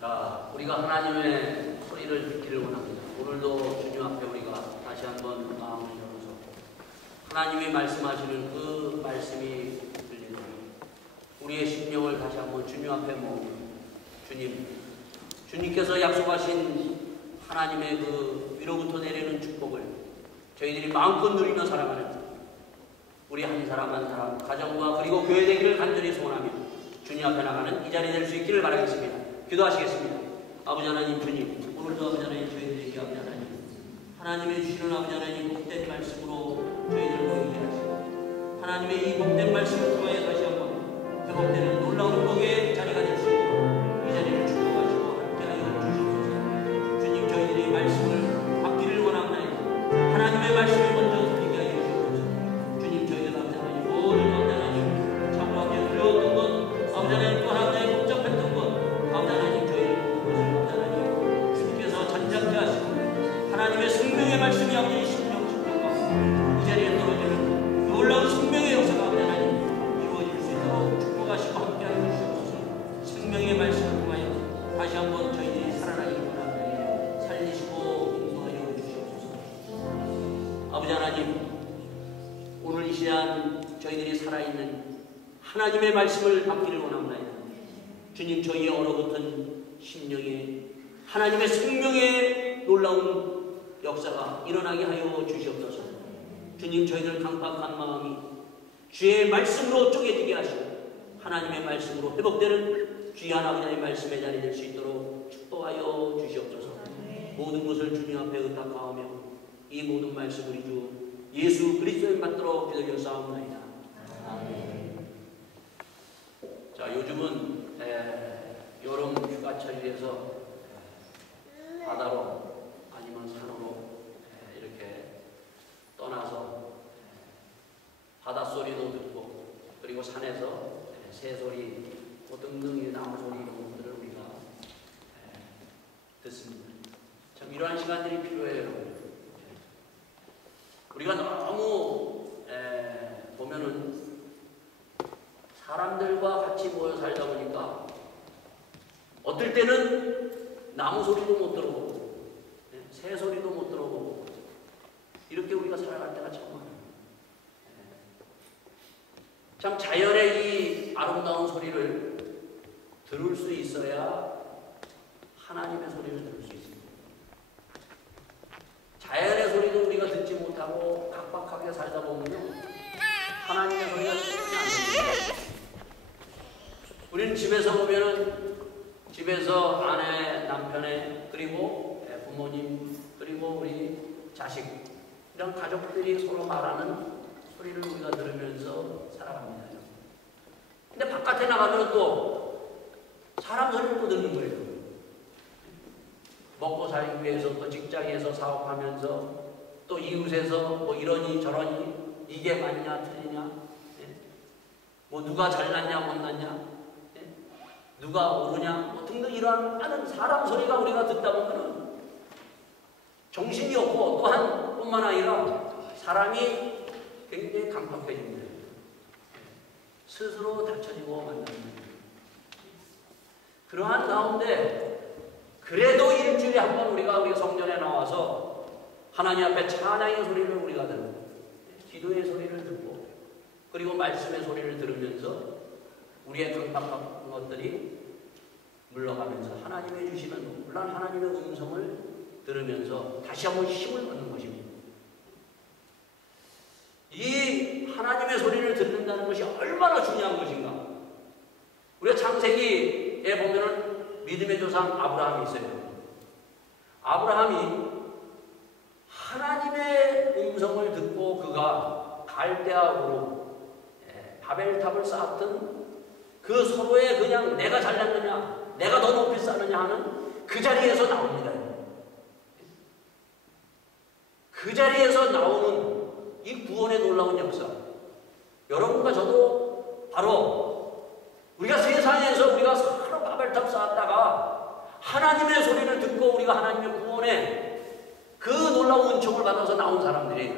자, 우리가 하나님의 소리를 듣기를 원합니다. 오늘도 주님 앞에 우리가 다시 한번 마음을 열어서 하나님이 말씀하시는 그 말씀이 들리도록 우리의 심령을 다시 한번 주님 앞에 모으며 주님께서 약속하신 하나님의 그 위로부터 내리는 축복을 저희들이 마음껏 누리며 살아가는 우리 한 사람 한 사람 가정과 그리고 교회 되기를 간절히 소원하며 주님 앞에 나가는 이 자리 될 수 있기를 바라겠습니다. 기도하시겠습니다. 아버지 하나님 주님, 오늘도 아버지 하나님 저희들에게 아버지 하나님의 주시는 아버지 하나님 복된 말씀으로 저희들을 보이게 하시고 하나님의 이 복된 말씀을 통하여 다시 한번 회복되는 놀라운 복의 자리가 될 수 있도록 이 자리를 축복하시고 함께하여 주시옵소서. 주님 저희들이 말씀을 받기를 원합니다. 하나님의 말씀을 먼저 드리게 하여 주시옵소서. 주님 저희들 아버지 하나님 모든 아버지 하나님 참고하기에 두려웠던 것 아버지 하나님 또 하나님 복잡했던 것 아버지 하나님 저희를 아버지 하나님 주님께서 잔잔케 하시고 하나님의 생명의 말씀이 아버지 심령 가운데 이 자리에 떨어지는 놀라운 생명의 역사가 아버지 하나님 이루어질 수 있도록 축복하시고 함께하여 주시옵소서. 생명의 말씀을 통하여 다시 한번 저희들이 살아나기를 원합니다. 살리시고 인도하여 주시옵소서. 아버지 하나님 오늘 이 시간 저희들이 살아있는 하나님의 말씀을 받기를 원합니다. 주님 저희의 얼어붙은 심령에 하나님의 생명의 놀라운 역사가 일어나게 하여 주시옵소서. 주님 저희들 강팍한 마음이 주의 말씀으로 쪼개지게 하시고 하나님의 말씀으로 회복되는 귀한 아버지의 말씀의 자리 될 수 있도록 축복하여 주시옵소서. 모든 것을 주님 앞에 의탁하오며 이 모든 말씀 우리 주 예수 그리스도를 받도록 기도하여 싸움나이다. 아멘. 자, 요즘은 여름 휴가철이라서 바다로 아니면 산으로 이렇게 떠나서 바닷소리도 듣고 그리고 산에서 새소리 등등 나무 소리 이런 것들을 우리가 듣습니다. 참 이러한 시간들이 필요해요. 우리가 너무 보면은 사람들과 같이 모여 살다 보니까 어떨 때는 나무 소리도 못 들어보고 새 소리도 못 들어보고 이렇게 우리가 살아갈 때가 참 많아요. 참 자연의 이 아름다운 소리를 들을 수 있어야 하나님의 소리를 들을 수 있습니다. 자연의 소리도 우리가 듣지 못하고 각박하게 살다 보면요 하나님의 소리가 전혀 안 들립니다. 우리는 집에서 보면은 집에서 아내, 남편의 그리고 부모님 그리고 우리 자식 이런 가족들이 서로 말하는 소리를 우리가 들으면서 살아갑니다. 근데 바깥에 나가면 또 사람 소리를 또 듣는 거예요. 먹고 살기 위해서 또 직장에서 사업하면서 또 이웃에서 뭐 이러니 저러니 이게 맞냐 틀리냐 뭐 누가 잘났냐 못났냐 누가 오르냐 뭐 등등 이러한 많은 사람 소리가 우리가 듣다 보면은 정신이 없고 또한 뿐만 아니라 사람이 굉장히 강팍해집니다. 스스로 닫혀지고 만납니다. 그러한 가운데 그래도 일주일에 한 번 우리가 성전에 나와서 하나님 앞에 찬양의 소리를 우리가 듣고 기도의 소리를 듣고 그리고 말씀의 소리를 들으면서 우리의 강팍한 것들이 물러가면서 하나님의 주시는 물론 하나님의 음성을 들으면서 다시 한번 힘을 얻는 것입니다. 이 하나님의 소리를 듣는다는 것이 얼마나 중요한 것인가. 우리가 창세기에 보면은 믿음의 조상 아브라함이 있어요. 아브라함이 하나님의 음성을 듣고 그가 갈대아우로 바벨탑을 쌓았던 그 서로의 그냥 내가 잘났느냐 내가 더 높이 쌓느냐 하는 그 자리에서 나옵니다. 그 자리에서 나오는 이 구원의 놀라운 역사 여러분과 저도 바로 우리가 세상에서 우리가 서로 바벨탑 쌓았다가 하나님의 소리를 듣고 우리가 하나님의 구원의 그 놀라운 은총을 받아서 나온 사람들이에요.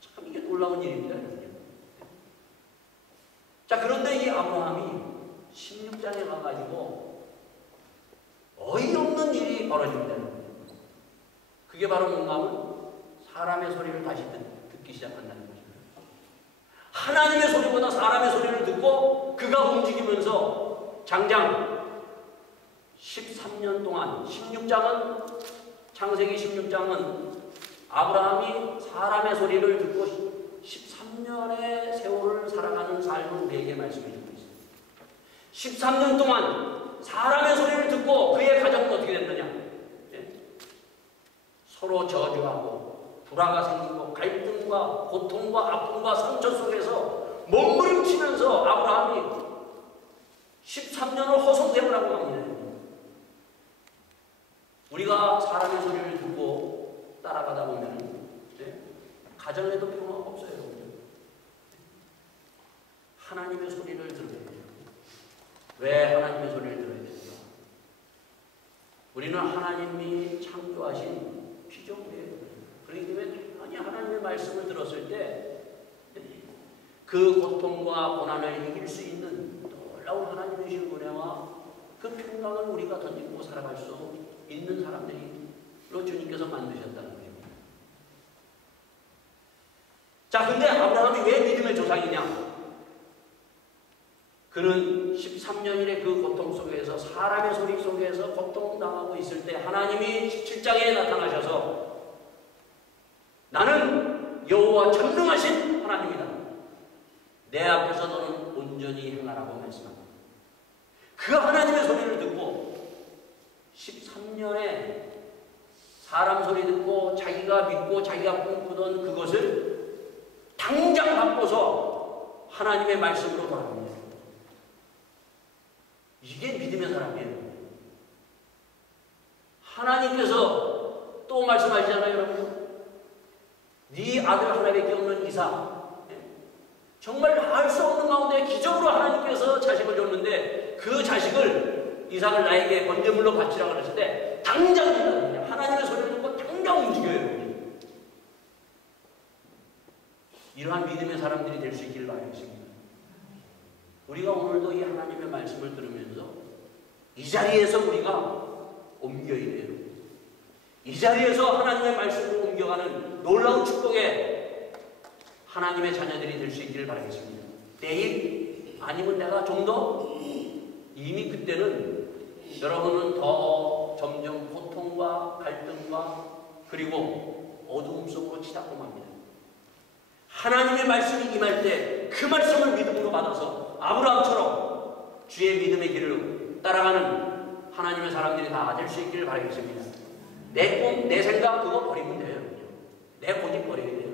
참 이게 놀라운 일입니다. 자, 그런데 이 아브라함이 16장에 가가지고 벌어집니다. 그게 바로 뭔가 하면 사람의 소리를 다시 듣기 시작한다는 것입니다. 하나님의 소리보다 사람의 소리를 듣고 그가 움직이면서 장장 13년 동안 16장은 창세기 16장은 아브라함이 사람의 소리를 듣고 13년의 세월을 살아가는 삶을 우리에게 말씀해 주고 있습니다. 13년 동안 사람의 소리를 듣고 그의 가정은 어떻게 됐느냐? 서로 저주하고 불화가 생기고 갈등과 고통과 아픔과 상처 속에서 몸부림치면서 아브라함이 13년을 허송세월을 하고 갑니다. 우리가 사람의 소리를 듣고 따라가다 보면 가정에도 평화 없어요. 하나님의 소리를 들어야 돼요. 왜 하나님의 소리를 들어야 됩니까? 우리는 하나님이 창조하신 피조물이에요. 그렇기 때문에 당연히 하나님의 말씀을 들었을 때 그 고통과 고난을 이길 수 있는 놀라운 하나님의 주신 은혜와 그 평강을 우리가 던지고 살아갈 수 있는 사람들로 주님께서 만드셨다는 겁니다. 자, 근데 아브라함이 왜 믿음의 조상이냐? 그는 13년일의 그 고통 속에서 사람의 소리 속에서 고통당하고 있을 때 하나님이 17장에 나타나셔서 나는 여호와 전능하신 하나님이다. 내 앞에서 너는 온전히 행하라고 말씀합니다. 그 하나님의 소리를 듣고 13년에 사람 소리 듣고 자기가 믿고 자기가 꿈꾸던 그것을 당장 바꿔서 하나님의 말씀으로 돌아갑니다. 이게 믿음의 사람이에요. 하나님께서 또 말씀하시잖아요, 여러분. 네 아들 하나밖에 없는 이삭. 정말 알 수 없는 가운데 기적으로 하나님께서 자식을 줬는데 그 자식을 이삭을 나에게 번제물로 바치라고 그랬을 때 당장 하나님의 소리를 듣고 당장 움직여요. 이러한 믿음의 사람들이 될 수 있기를 바라겠습니다. 우리가 오늘도 이 하나님의 말씀을 들으면서 이 자리에서 우리가 옮겨야 돼요. 이 자리에서 하나님의 말씀을 옮겨가는 놀라운 축복에 하나님의 자녀들이 될 수 있기를 바라겠습니다. 내일 아니면 내가 좀 더 이미 그때는 여러분은 더 점점 고통과 갈등과 그리고 어두움 속으로 치닫고 맙니다. 하나님의 말씀이 임할 때 그 말씀을 믿음으로 받아서 아브라함처럼 주의 믿음의 길을 따라가는 하나님의 사람들이 다 될 수 있기를 바라겠습니다. 내 꿈, 내 생각 그거 버리면 돼요. 내 고집 버려야 돼요.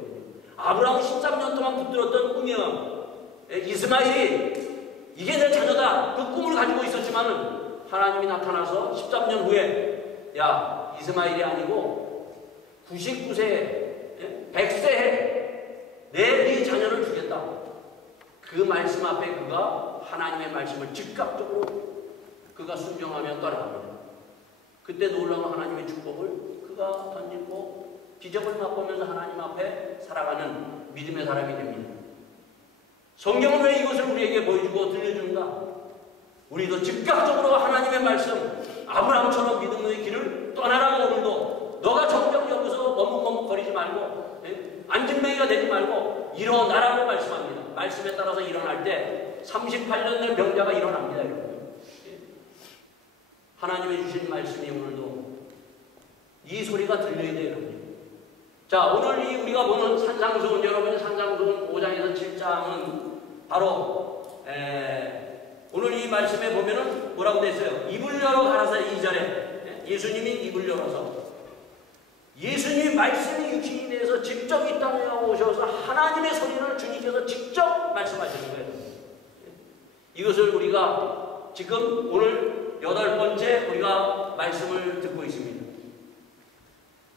아브라함 13년 동안 붙들었던 꿈이요. 이스마엘이 이게 내 자녀다. 그 꿈을 가지고 있었지만은 하나님이 나타나서 13년 후에 야 이스마엘이 아니고 99세에 100세에 네 자녀를 주겠다. 그 말씀 앞에 그가 하나님의 말씀을 즉각적으로 그가 순종하며 따라갑니다. 그때 놀라운 하나님의 축복을 그가 던지고 기적을 맛보면서 하나님 앞에 살아가는 믿음의 사람이 됩니다. 성경은 왜 이것을 우리에게 보여주고 들려주는가? 우리도 즉각적으로 하나님의 말씀, 아브라함처럼 믿음의 길을 떠나라고 오늘도 너가 정령 여기서 머뭇머뭇거리지 말고 안진뱅이가 되지 말고 일어나라고 말씀합니다. 말씀에 따라서 일어날 때 38년 된 병자가 일어납니다. 여러분. 하나님의 주신 말씀이 오늘도 이 소리가 들려야 돼요. 여러분. 자, 오늘 우리가 보는 산상수훈, 여러분의 산상수훈 5장에서 7장은 바로 오늘 이 말씀에 보면은 뭐라고 되어 있어요? 입을 열어 가라사 2절에 예수님이 입을 열어서 예수님이 말씀이 육신이 돼서 직접 이 땅에 오셔서 하나님의 소리를 주님께서 직접 말씀하시는 거예요. 이것을 우리가 지금 오늘 8번째 우리가 말씀을 듣고 있습니다.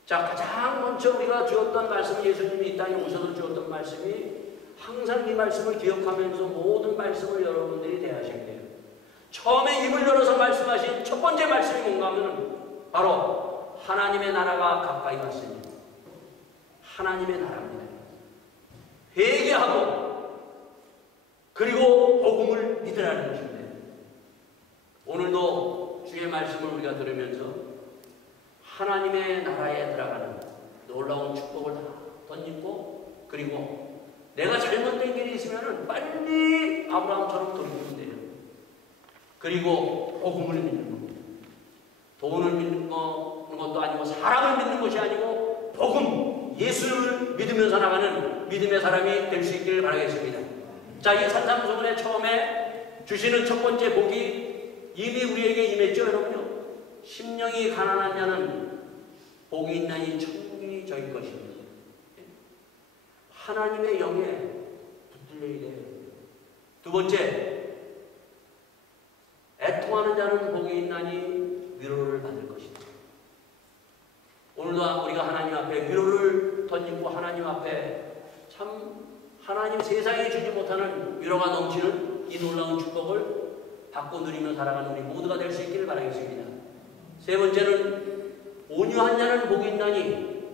자, 가장 먼저 우리가 주었던 말씀, 예수님이 이 땅에 오셔서 주었던 말씀이 항상 이 말씀을 기억하면서 모든 말씀을 여러분들이 대하셔야 돼요. 처음에 입을 열어서 말씀하신 첫 번째 말씀이 뭔가 하면 바로 하나님의 나라가 가까이 왔으니 하나님의 나라입니다. 회개하고 그리고 복음을 믿으라는 것입니다. 오늘도 주의 말씀을 우리가 들으면서 하나님의 나라에 들어가는 놀라운 축복을 다 던지고, 그리고 내가 잘못된 길이 있으면 빨리 아브라함처럼 돌이키면 돼요. 그리고 복음을 믿는 겁니다. 돈을 믿는 것도 아니고 사람을 믿는 것이 아니고 복음, 예수를 믿으면서 나가는 믿음의 사람이 될 수 있기를 바라겠습니다. 자, 이 산상수훈의 처음에 주시는 첫 번째 복이 이미 우리에게 임했죠, 여러분요. 심령이 가난한 자는 복이 있나니 천국이 저희 것입니다. 하나님의 영에 붙들려야 돼요. 두 번째, 애통하는 자는 복이 있나니 위로를 받을 것이다. 오늘도 우리가 하나님 앞에 위로를 던지고 하나님 앞에 참 하나님 세상에 주지 못하는 위로가 넘치는 이 놀라운 축복을 받고 누리며 살아가는 우리 모두가 될 수 있기를 바라겠습니다. 세 번째는 온유한 자는 복이 있나니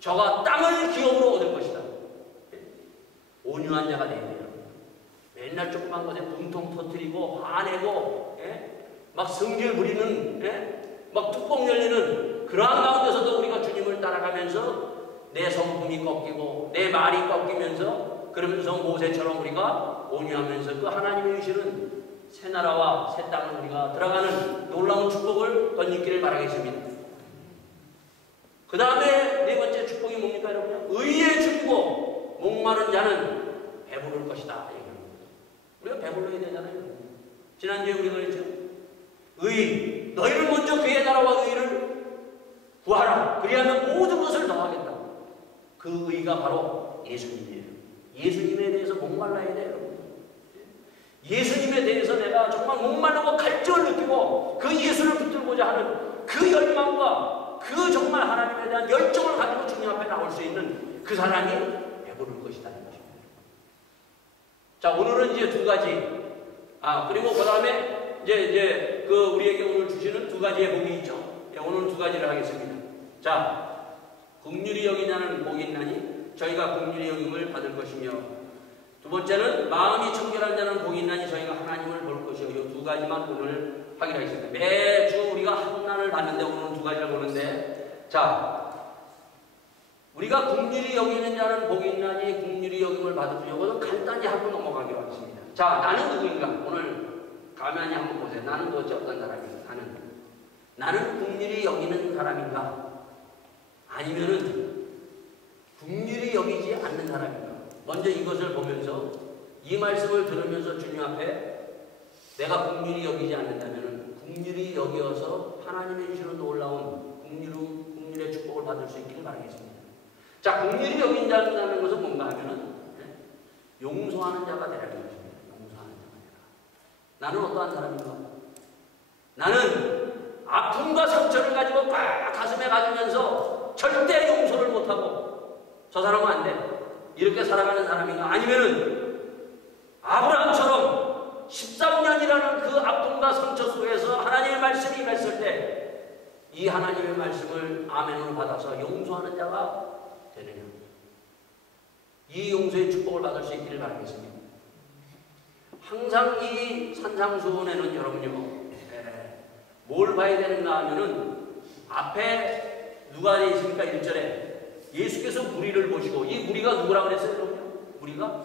저가 땅을 기업으로 얻을 것이다. 온유한 자가 돼야 돼요. 맨날 조그만 것에 분통 터뜨리고 화내고 막 성질 부리는 막 뚜껑 열리는 그러한 가운데서도 우리가 주님을 따라가면서 내 성품이 꺾이고 내 말이 꺾이면서 그러면서 모세처럼 우리가 온유하면서 그 하나님이 주시는 새 나라와 새 땅을 우리가 들어가는 놀라운 축복을 던지기를 바라겠습니다. 그 다음에 네 번째 축복이 뭡니까 여러분? 의에 죽이고 목마른 자는 배부를 것이다. 우리가 배불러야 되잖아요. 지난주에 우리가 그랬죠. 의, 너희를 먼저 그의 나라와 의를 구하라. 그리하면 모든 것을 더하겠다. 그 의가 바로 예수님이에요. 예수님에 대해서 목말라야 돼요. 예수님에 대해서 내가 정말 목말라고 갈증을 느끼고 그 예수를 붙들고자 하는 그 열망과 그 정말 하나님에 대한 열정을 가지고 주님 앞에 나올 수 있는 그 사람이 배부를 것이라는 것입니다. 자, 오늘은 이제 두 가지. 그리고 그 다음에 이제 우리에게 오늘 주시는 두 가지의 복이 있죠. 오늘은 두 가지를 하겠습니다. 자, 긍휼히 여기냐는 복이 있나니 저희가 긍휼히 여김을 받을 것이며, 두 번째는 마음이 청결한 자는 복이 있나니 저희가 하나님을 볼 것이요. 이 두 가지만 오늘 하기로 하겠습니다. 매주 우리가 한난을 봤는데 오늘은 두 가지를 보는데, 자, 우리가 긍휼히 여기는 자는 복이 있나니 긍휼히 여김을 받을 것이요. 이것은 간단히 하고 넘어가기로 하겠습니다. 자, 나는 누구인가? 오늘 가만히 한번 보세요. 나는 도대체 어떤 사람인가? 나는 긍휼히 여기는 사람인가? 아니면은 긍휼히 여기지 않는 사람인가? 먼저 이것을 보면서 이 말씀을 들으면서 주님 앞에 내가 긍휼히 여기지 않는다면 긍휼히 여기어서 하나님의 주시는 놀라운 긍휼의 축복을 받을 수 있기를 바라겠습니다. 자, 긍휼히 여긴다는 것은 뭔가 하면은 용서하는 자가 되라는 것입니다. 용서하는 자가 되라. 나는 어떠한 사람인가? 나는 아픔과 상처를 가지고 가슴에 가지면서 절대 용서를 못하고 저 사람은 안 돼. 이렇게 살아가는 사람인가? 아니면은 아브라함처럼 13년이라는 그 아픔과 상처 속에서 하나님의 말씀이 임했을 때 이 하나님의 말씀을 아멘으로 받아서 용서하는 자가 되느냐? 이 용서의 축복을 받을 수 있기를 바라겠습니다. 항상 이 산상수훈에는 여러분요, 뭘 봐야 되는가 하면은 앞에 누가 되어 있습니까? 1절에 예수께서 무리를 보시고, 이 무리가 누구라고 그랬어요? 여러분요? 무리가?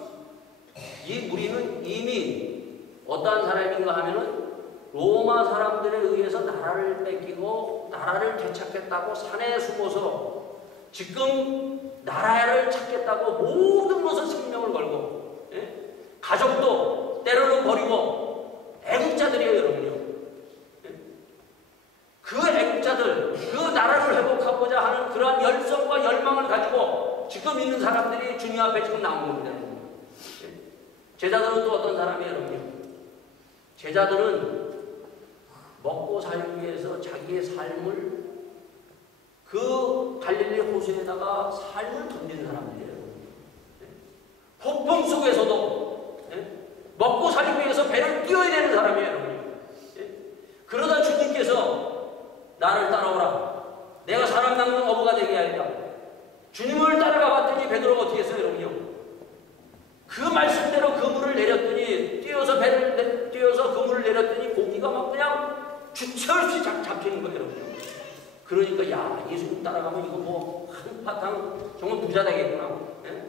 이 무리는 이미 어떠한 사람인가 하면은 로마 사람들에 의해서 나라를 뺏기고 나라를 되찾겠다고 산에 숨어서 지금 나라를 찾겠다고 모든 것을 생명을 걸고, 가족도 때로는 버리고 애국자들이에요, 여러분요. 그 애국자들, 그 나라를 회복하고자 하는 그러한 열성과 열망을 가지고 지금 있는 사람들이 주님 앞에 지금 나온 겁니다. 제자들은 또 어떤 사람이에요, 여러분요? 제자들은 먹고 살기 위해서 자기의 삶을 그 갈릴리 호수에다가 삶을 던진 사람들이에요. 폭풍 속에서도 먹고 살기 위해서 배를 띄워야 되는 사람이에요, 여러분. 그러다 주님께서 나를 따라오라. 내가 사람 낚는 어부가 되게 하리라. 주님을 따라가 봤더니 베드로가 어떻게 했어요, 여러분요? 그 말씀대로 그물을 내렸더니 뛰어서 그물을 내렸더니 고기가 막 그냥 주체 없이 잡히는 거예요, 여러분. 그러니까 야, 예수님 따라가면 이거 뭐 한바탕 정말 부자 되겠구나. 예?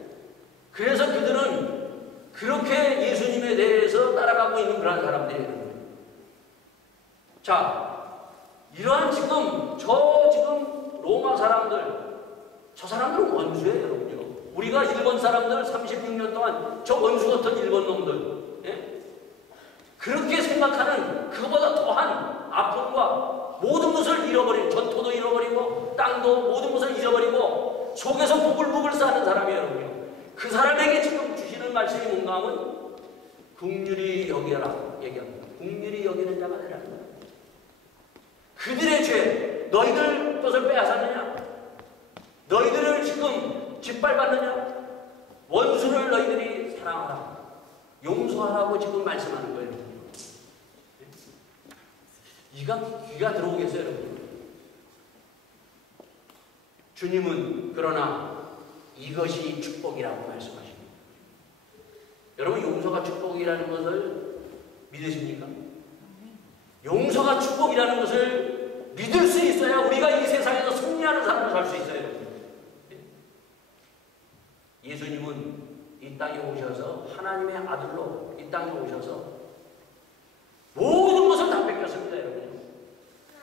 그래서 그들은 그렇게 예수님에 대해서 따라가고 있는 그런 사람들이에요. 자, 이러한 지금 로마 사람들, 저 사람들은 원수예요, 여러분요. 우리가 일본 사람들 36년 동안 저 원수 같은 일본 놈들, 예? 그렇게 생각하는 그보다 더한 아픔과 모든 것을 잃어버린, 전토도 잃어버리고 땅도 모든 것을 잃어버리고 속에서 부글부글 싸는 사람이에요, 여러분요. 그 사람에게 지금 주시는 말씀이 뭔가 하면 긍휼히 여겨라 얘기합니다. 긍휼히 여기는 자가 되라. 그들의 죄, 너희들 것을 빼앗았느냐? 너희들을 지금 짓밟았느냐? 원수를 너희들이 사랑하라. 용서하라고 지금 말씀하는 거예요. 귀가 들어오겠어요, 여러분? 주님은 그러나 이것이 축복이라고 말씀하십니다. 여러분, 용서가 축복이라는 것을 믿으십니까? 용서가 축복이라는 것을 믿을 수 있어야 우리가 이 세상에서 승리하는 삶을 살 수 있어요. 예수님은 이 땅에 오셔서 하나님의 아들로 이 땅에 오셔서 모든 것을 다 뺏겼습니다, 여러분.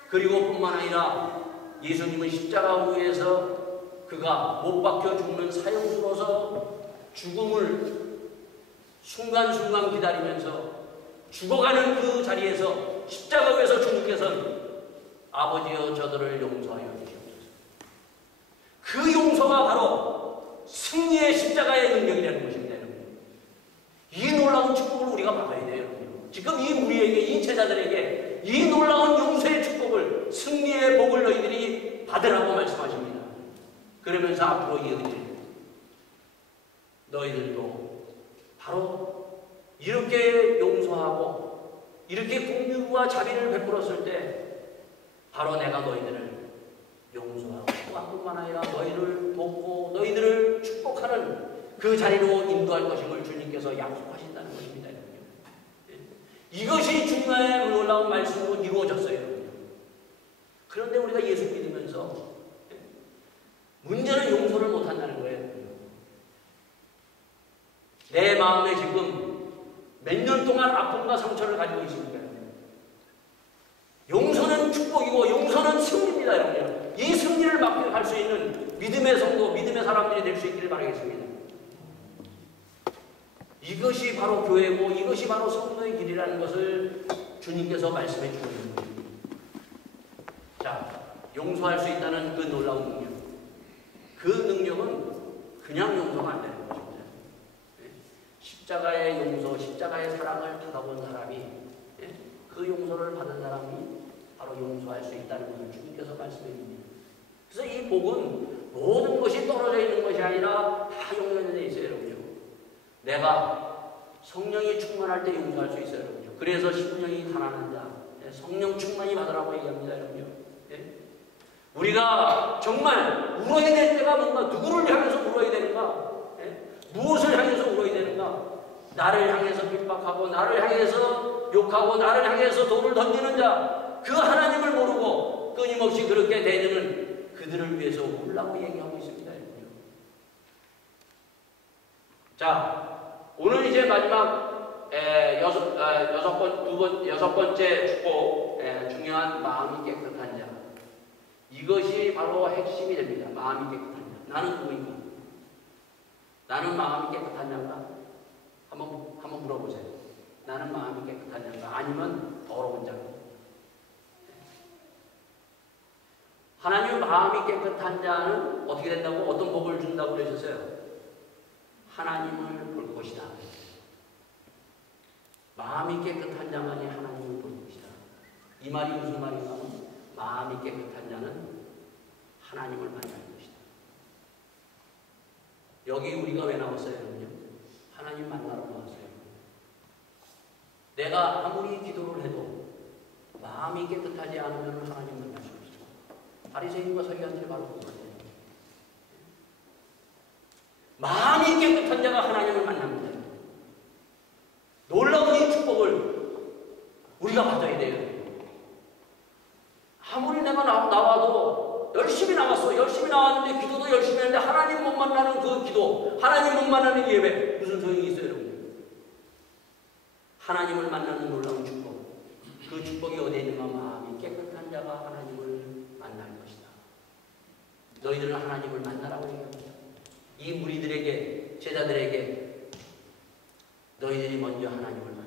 그리고 뿐만 아니라 예수님은 십자가 위에서 그가 못 박혀 죽는 사형수로서 죽음을 순간순간 기다리면서 죽어가는 그 자리에서 십자가 위에서 주님께서는 아버지여 저들을 용서하여 주시옵소서. 그 용서가 바로 승리의 십자가의 능력이라는 것입니다, 여러분. 이 놀라운 축복을 우리가 받아야 돼요, 여러분. 지금 이 우리에게, 이 제자들에게 이 놀라운 용서의 축복을, 승리의 복을 너희들이 받으라고 말씀하십니다. 그러면서 앞으로 이어드립니다. 너희들도 바로 이렇게 용서하고 이렇게 긍휼과 자비를 베풀었을 때 바로 내가 너희들을 용서하고 뿐만 아니라 너희를 돕고 너희들을 축복하는 그 자리로 인도할 것임을 주님께서 약속하신다는 것입니다. 이것이 중간에 놀라운 말씀으로 이루어졌어요. 그런데 우리가 예수 믿으면서 문제는 용서를 못한다는 거예요. 내 마음에 지금 몇 년 동안 아픔과 상처를 가지고 있습니다. 용서는 축복이고 용서는 승리입니다, 여러분. 이 승리를 막할 수 있는 믿음의 성도, 믿음의 사람들이 될 수 있기를 바라겠습니다. 이것이 바로 교회고 이것이 바로 성도의 길이라는 것을 주님께서 말씀해 주고 있는 겁니다. 자, 용서할 수 있다는 그 놀라운 능력. 그 능력은 그냥 용서가 안 되는 것입니다. 십자가의 용서, 십자가의 사랑을 받아본 사람이, 그 용서를 받은 사람이 바로 용서할 수 있다는 것을 주님께서 말씀해 줍니다. 그래서 이 복은 모든 것이 떨어져 있는 것이 아니라 다 용연되어 있어요, 여러분요. 내가 성령이 충만할 때 용서할 수 있어요, 여러분요. 그래서 심령이 가난한 자, 성령 충만히 받으라고 얘기합니다, 여러분요. 우리가 정말 울어야 될 때가 뭔가, 누구를 향해서 울어야 되는가? 무엇을 향해서 울어야 되는가? 나를 향해서 핍박하고 나를 향해서 욕하고 나를 향해서 돌을 던지는 자, 그 하나님을 모르고 끊임없이 그렇게 대드는 그들을 위해서 울라고 얘기하고 있습니다. 자, 오늘 이제 마지막 여섯 번째 축복, 중요한 마음이 깨끗한 자. 이것이 바로 핵심이 됩니다. 마음이 깨끗한 자. 나는 누구인가? 나는 마음이 깨끗한 자인가? 한번 물어보세요. 나는 마음이 깨끗한 자인가? 아니면 더러운 자인가? 하나님 마음이 깨끗한 자는 어떻게 된다고? 어떤 복을 준다고 그러셨어요? 하나님을 볼 것이다. 마음이 깨끗한 자만이 하나님을 볼 것이다. 이 말이 무슨 말인가 하면 마음이 깨끗한 자는 하나님을 만날 것이다. 여기 우리가 왜 나왔어요, 여러분요? 하나님 만나러 나왔어요. 내가 아무리 기도를 해도 마음이 깨끗하지 않으면 하나님 만날 수 없어요. 바리새인과 서기관들이 바로 그거예요. 마음이 깨끗한 자가 하나님을 만납니다. 놀라운 이 축복을 우리가 받아야 돼요. 아무리 내가 나와도 열심히 나왔어. 열심히 나왔는데 기도도 열심히 했는데 하나님 못 만나는 그 기도, 하나님 못 만나는 예배 무슨 소용이 있어요, 여러분? 하나님을 만나는 놀라운 축복. 그 축복이 어디에 있는가? 마음이 깨끗한 자가 하나님을 만날 것이다. 너희들은 하나님을 만나라고 얘기합니다. 이 무리들에게, 제자들에게 너희들이 먼저 하나님을 만나라.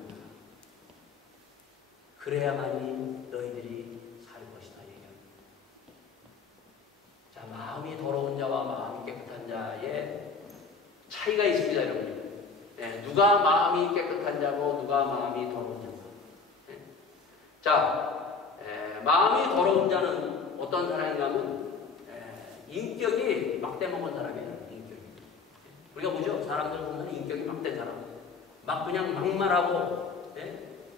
그래야만이 너희들이 살 것이다 얘기합니다. 자, 마음이 더러운 자와 마음이 깨끗한 자의 차이가 있습니다, 여러분. 네, 누가 마음이 깨끗한 자고 누가 마음이 더러운 자고. 네. 자, 마음이 더러운 자는 어떤 사람인가 하면 인격이 막대먹은 사람이에요. 인격이. 우리가 보죠. 사람들 보면 인격이 막된 사람. 막 그냥 막말하고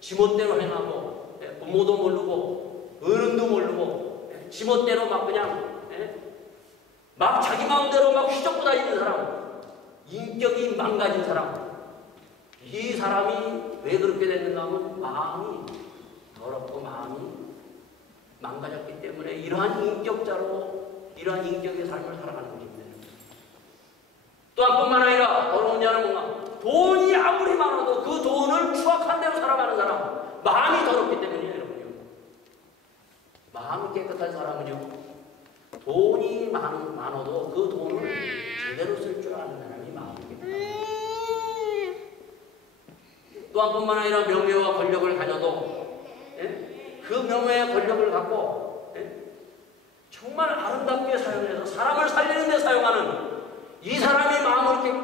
지멋대로 행하고 부모도 모르고 어른도 모르고 지멋대로 막 그냥 막 자기 마음대로 막 휘젓고 다니는 사람. 인격이 망가진 사람. 이 사람이 왜 그렇게 됐는가 하면 마음이 더럽고 마음이 망가졌기 때문에 이러한 인격자로 이러한 인격의 삶을 살아가는 것입니다. 또 한뿐만 아니라 더러운 자는 뭔가 돈이 아무리 많아도 그 돈을 추악한 대로 살아가는 사람. 마음이 더럽기 때문이에요, 여러분요. 마음이 깨끗한 사람은요, 돈이 많아도 그 돈을 제대로 쓸 줄 아는 사람이 마음이 깨끗합니다. 또 한뿐만 아니라 명예와 권력을 가져도 그 명예와 권력을 갖고 정말 아름답게 사용해서 사람을 살리는 데 사용하는 이 사람이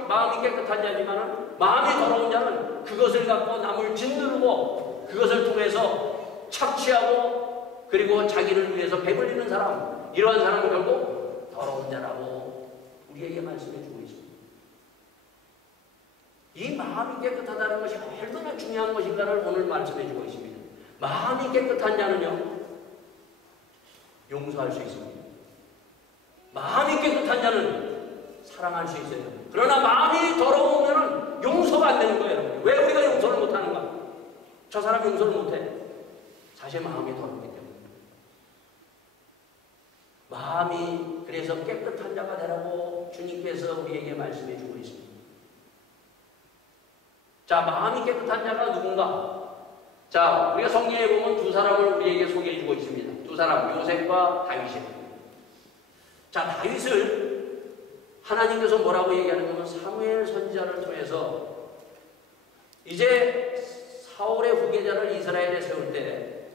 마음이 깨끗한 자지만 마음이 더러운 자는 그것을 갖고 남을 짓누르고 그것을 통해서 착취하고 그리고 자기를 위해서 배불리는 사람, 이러한 사람은 결국 더러운 자라고 우리에게 말씀해 주고 있습니다. 이 마음이 깨끗하다는 것이 얼마나 중요한 것인가를 오늘 말씀해 주고 있습니다. 마음이 깨끗한 자는요, 용서할 수 있습니다. 마음이 깨끗한 자는 사랑할 수 있어요. 그러나 마음이 더러우면 용서가 안 되는 거예요, 여러분. 왜 우리가 용서를 못하는가? 저 사람 용서를 못해. 사실 마음이 더럽기 때문에. 마음이 그래서 깨끗한 자가 되라고 주님께서 우리에게 말씀해 주고 있습니다. 자, 마음이 깨끗한 자가 누군가? 자, 우리가 성경에 보면 두 사람을 우리에게 소개해 주고 있습니다. 두 사람, 요셉과 다윗입니다. 자, 다윗을 하나님께서 뭐라고 얘기하는 거면 사무엘 선지자를 통해서 이제 사울의 후계자를 이스라엘에 세울 때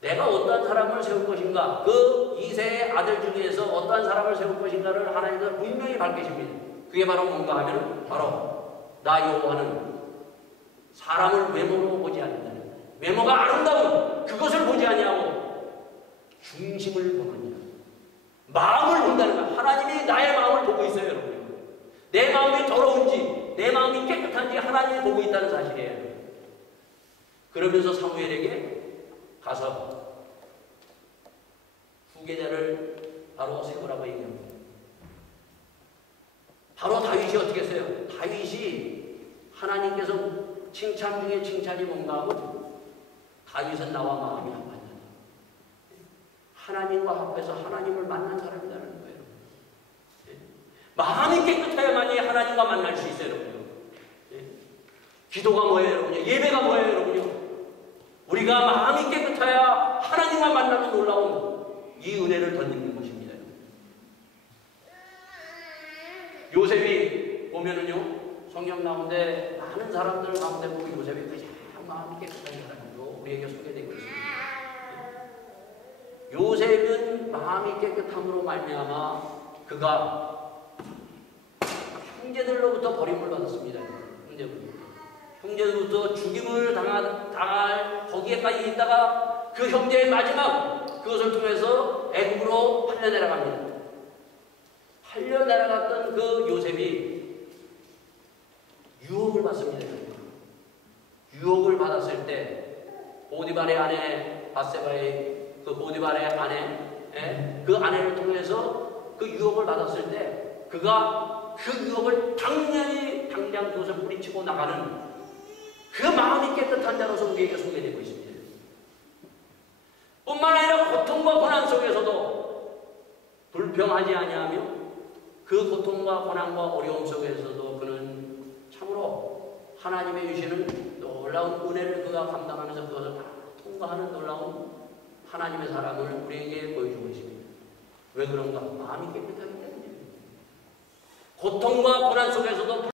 내가 어떠한 사람을 세울 것인가, 그 이세의 아들 중에서 어떠한 사람을 세울 것인가를 하나님께서 분명히 밝히십니다. 그게 바로 뭔가 하면 바로 나 여호와는 사람을 외모로 보지 않는다. 외모가 아름다운 그것을 보지 아니하고 중심을 보느니라. 마음을 본다는 거야. 하나님이 나의 마음을 보고 있어요, 여러분. 내 마음이 더러운지 내 마음이 깨끗한지 하나님이 보고 있다는 사실이에요. 그러면서 사무엘에게 가서 후계자를 바로 세우라고 얘기합니다. 바로 다윗이 어떻게 했어요? 다윗이 하나님께서 칭찬 중에 칭찬이 뭔가 하면 다윗은 나와 마음이 합하다. 하나님과 합해서 하나님을 만난 사람이라는 거예요. 마음이 깨끗해야만이 하나님과 만날 수 있어요, 여러분. 기도가 뭐예요, 여러분? 예배가 뭐예요, 여러분요? 우리가 마음이 깨끗해야 하나님과 만나는 놀라운 이 은혜를 덧입는 것입니다. 요셉이 보면은요, 성경 가운데 많은 사람들 가운데 보고 요셉이 가장 마음이 깨끗한 사람으로 우리에게 소개되고 있습니다. 요셉은 마음이 깨끗함으로 말미암아 그가 형제들로부터 버림을 받았습니다. 형제들로부터 죽임을 당할 거기에까지 있다가 그 형제의 마지막 그것을 통해서 애굽으로 팔려 내려갑니다. 팔려 내려갔던 그 요셉이 유혹을 받습니다. 유혹을 받았을 때 보디발의 아내 바세바의 그 보디발의 아내, 그 아내를 통해서 그 유혹을 받았을 때 그가 그 유혹을 당장 그것을 뿌리치고 나가는 그 마음이 깨끗한 자로서 우리에게 소개되고 있습니다. 뿐만 아니라 고통과 고난 속에서도 불평하지 아니하며 그 고통과 고난과 어려움 속에서도 그는 참으로 하나님의 주시는 놀라운 은혜를 그가 감당하면서 그것을 다 통과하는 놀라운 하나님의 사랑을 우리에게 보여주고 있습니다. 왜 그런가? 마음이 깨끗하기 때문입니다. 고통과 고난 속에서도